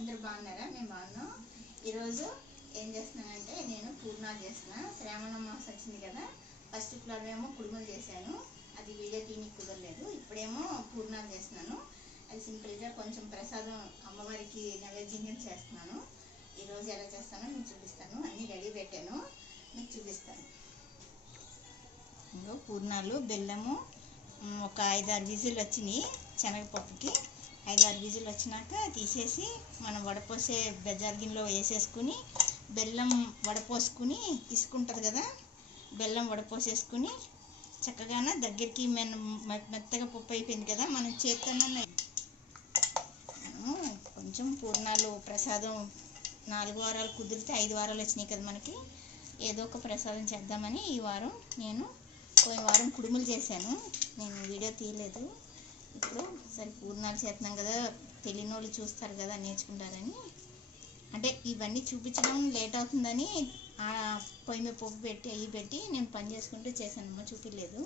అందరూ బాగున్నారా? నేను బాగున్నాను ఈరోజు ఏం చేస్తున్నానంటే నేను పూర్ణాలు చేస్తున్నా. శ్రావణ మాసం వచ్చింది కదా ఫస్ట్ ఫ్లోర్ ఏమో కుడుములు చేశాను. అది వీడియో తీయనికి కుదరలేదు. ఇప్పుడేమో పూర్ణాలు చేస్తున్నాను. అది సింపుల్గా కొంచెం ప్రసాదం అమ్మవారికి నైవేద్యంగా చేస్తున్నాను. ఈరోజు ఎలా చేస్తానో మీకు చూపిస్తాను. అన్నీ రెడీ పెట్టాను. మీకు చూపిస్తాను. పూర్ణాలు బెల్లము ఒక ఐదారు విజిల్ వచ్చినాయి. శనగపప్పుకి. ఐదారు విజిల్ వచ్చినాక తీసేసి మనం వడపోసే బెజార్ గిన్నెలో వేసేసుకుని బెల్లం వడపోసుకుని ఇసుకుంటుంది కదా బెల్లం వడపోసేసుకుని చక్కగాన దగ్గరికి మెన్ మె- మెత్తగా పప్పు అయిపోయింది కదా మనం చేత్తోనే. కొంచెం పూర్ణాలు ప్రసాదం నాలుగు వారాలు కుదిరితే ఐదు వారాలు వచ్చినాయి కదా మనకి. ఏదో ఒక ప్రసాదం చేద్దామని ఈ వారం నేను పోయిన వారం కుడుములు చేశాను. నేను వీడియో తీయలేదు. ఇప్పుడు సరే పూర్ణాలు చేస్తున్నాం కదా తెలియని వాళ్ళు చూస్తారు కదా నేర్చుకుంటారని. అంటే ఇవన్నీ చూపించడం లేట్ అవుతుందని ఆ పొయ్యి మీద పప్పు పెట్టి అవి పెట్టి నేను పని చేసుకుంటూ చేశాను చూపించలేదు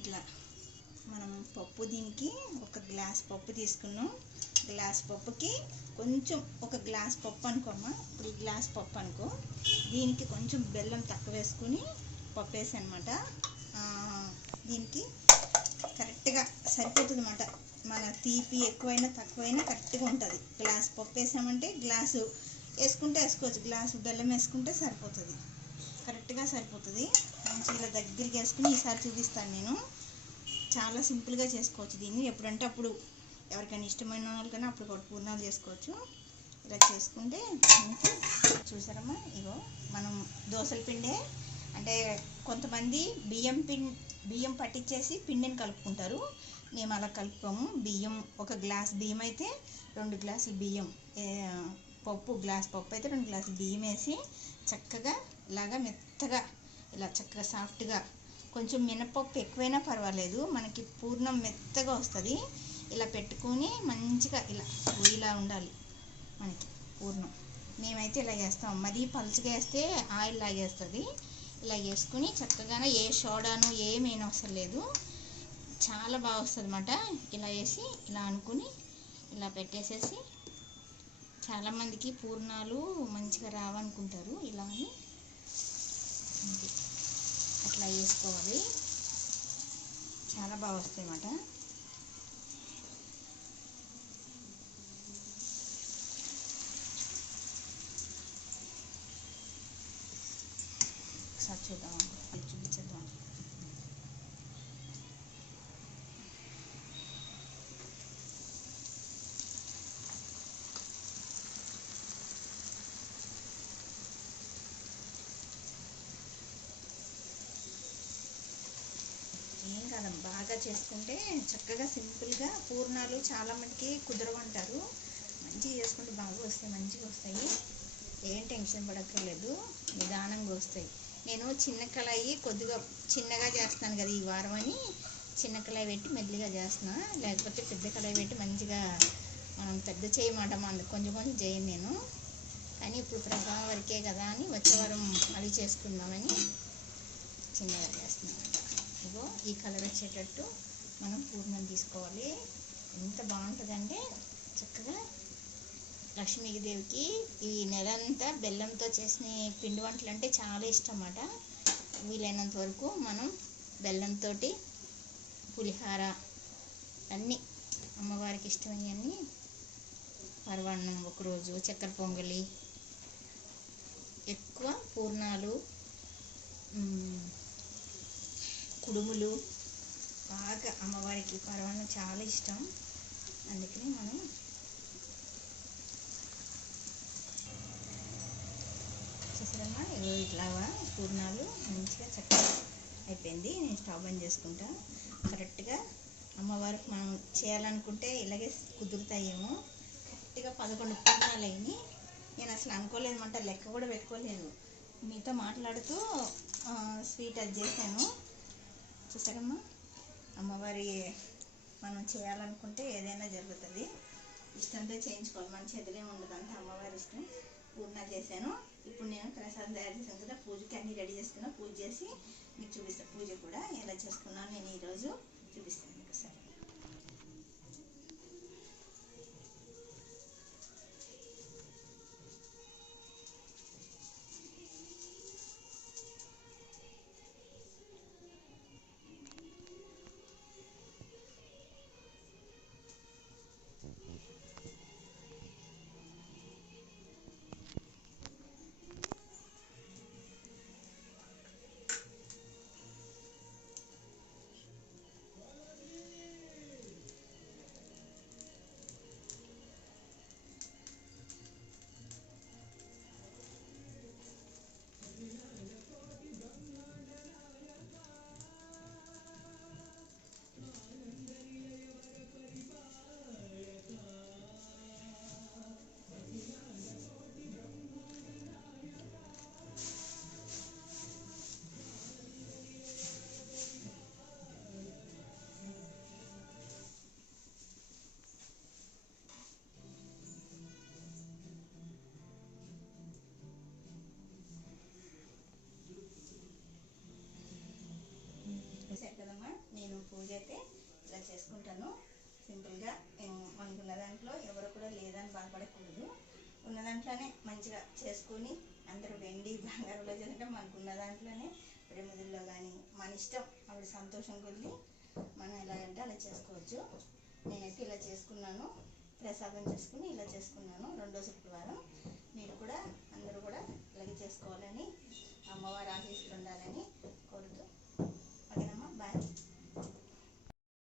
ఇట్లా మనం పప్పు దీనికి ఒక గ్లాస్ పప్పు తీసుకున్నాం. గ్లాస్ పప్పుకి కొంచెం ఒక గ్లాస్ పప్పు అనుకోమ్మా ఇప్పుడు ఈ గ్లాస్ పప్పు అనుకో. దీనికి కొంచెం బెల్లం తక్కువ వేసుకుని పప్పు వేసి అనమాట దీనికి కరెక్ట్గా సరిపోతుంది అనమాట మన తీపి ఎక్కువైనా తక్కువైనా కరెక్ట్గా ఉంటుంది. గ్లాస్ పప్పు వేసామంటే గ్లాసు వేసుకుంటే వేసుకోవచ్చు. గ్లాసు బెల్లం వేసుకుంటే సరిపోతుంది. కరెక్ట్గా సరిపోతుంది. మంచిగా ఇలా దగ్గరికి వేసుకుని ఈసారి చూపిస్తాను నేను. చాలా సింపుల్గా చేసుకోవచ్చు దీన్ని. ఎప్పుడంటే అప్పుడు ఎవరికైనా ఇష్టమైన వాళ్ళకైనా అప్పుడు కూడా పూర్ణాలు చేసుకోవచ్చు. ఇలా చేసుకుంటే మీకు చూసారమ్మా? ఇగో మనం దోశల పిండే అంటే కొంతమంది బియ్యం పిండి బియ్యం పట్టించేసి పిండిని కలుపుకుంటారు. మేము అలా కలుపుకోము. బియ్యం ఒక గ్లాస్ బియ్యం అయితే రెండు గ్లాసులు బియ్యం ఏ, పప్పు గ్లాస్ పప్పు అయితే రెండు గ్లాసులు బియ్యం వేసి చక్కగా ఇలాగా మెత్తగా ఇలా చక్కగా సాఫ్ట్గా కొంచెం మినపప్పు ఎక్కువైనా పర్వాలేదు. మనకి పూర్ణం మెత్తగా వస్తుంది. ఇలా పెట్టుకొని మంచిగా ఇలా ఇలా ఉండాలి మనకి పూర్ణం. మేమైతే ఇలా చేస్తాం. మరీ పలుచగా వేస్తే ఆయిల్ లాగేస్తుంది. ఇలా వేసుకుని చక్కగానే ఏ సోడాను ఏమైనా అవసరం లేదు. చాలా బాగా వస్తుంది అనమాట ఇలా వేసి ఇలా అనుకుని ఇలా పెట్టేసేసి చాలామందికి పూర్ణాలు మంచిగా రావనుకుంటారు. ఇలా అని అట్లా వేసుకోవాలి చాలా బాగా వస్తాయి అన్నమాట ఒకసారి చూద్దాం చూపించేద్దాం ఏం కాదమ్మా బాగా చేసుకుంటే చక్కగా సింపుల్గా పూర్ణాలు చాలా మందికి కుదరవంటారు మంచిగా చేసుకుంటే బాగా వస్తాయి మంచిగా వస్తాయి ఏం టెన్షన్ పడక్కర్లేదు నిదానంగా వస్తాయి నేను చిన్న కళాయి కొద్దిగా చిన్నగా చేస్తాను కదా ఈ వారం అని చిన్న కళాయి పెట్టి మెల్లిగా చేస్తున్నా. లేకపోతే పెద్ద కళాయి పెట్టి మంచిగా మనం పెద్ద చేయమాట మన కొంచెం కొంచెం చేయను నేను. కానీ ఇప్పుడు ప్రధాన వరకే కదా అని వచ్చే వారం అవి చేసుకుందామని చిన్నగా చేస్తున్నాను ఇగో ఈ కలర్ వచ్చేటట్టు మనం పూర్ణం తీసుకోవాలి. ఎంత బాగుంటుందంటే చక్కగా లక్ష్మీదేవికి ఈ నెలంతా బెల్లంతో చేసిన పిండి వంటలు అంటే చాలా ఇష్టం అన్నమాట వీలైనంత వరకు మనం బెల్లంతో పులిహార అన్నీ అమ్మవారికి ఇష్టమైనవన్నీ పరవాన్నం ఒకరోజు చక్కెర పొంగలి ఎక్కువ పూర్ణాలు కుడుములు బాగా అమ్మవారికి పరవాన్నం చాలా ఇష్టం. అందుకని మనం చూసారమ్మా ఇగో ఇట్లాగా పూర్ణాలు మంచిగా చక్కగా అయిపోయింది. నేను స్టవ్ బంద్ చేసుకుంటా. కరెక్ట్గా అమ్మవారికి మనం చేయాలనుకుంటే ఇలాగే కుదురుతాయేమో. కరెక్ట్గా పదకొండు పూర్ణాలు అయినాయి. నేను అసలు అనుకోలేదు లెక్క కూడా పెట్టుకోలేదు మీతో మాట్లాడుతూ స్వీట్ అది చేశాను. చూసారమ్మా? అమ్మవారి మనం చేయాలనుకుంటే ఏదైనా జరుగుతుంది. ఇష్టంతో చేయించుకోవాలి. మన చేతిలో ఉండదు. అమ్మవారి ఇష్టం. పూర్ణ చేశాను. ఇప్పుడు నేను ప్రసాదం తయారు చేశాను కదా పూజకి అన్నీ రెడీ చేసుకున్నా పూజ చేసి మీకు చూపిస్తాను పూజ కూడా ఎలా చేసుకున్నాను నేను ఈరోజు చూపిస్తాను. చేసుకుంటాను. సింపుల్గా మనకు మనకున్న దాంట్లో ఎవరు కూడా లేదని బాధపడకూడదు. ఉన్న దాంట్లోనే మంచిగా చేసుకొని అందరూ వెండి బంగారంలో చేసుకుంటే మనకున్న దాంట్లోనే ప్రేమదుల్లో కానీ మన ఇష్టం ఆవిడ సంతోషం కొద్ది మనం ఎలా అంటే అలా చేసుకోవచ్చు. నేనైతే ఇలా చేసుకున్నాను. ప్రసాదం చేసుకుని ఇలా చేసుకున్నాను రెండో శుక్రవారం. మీరు కూడా అందరూ కూడా ఇలాగే చేసుకోవాలని అమ్మవారు ఆశీస్సులు ఉండాలని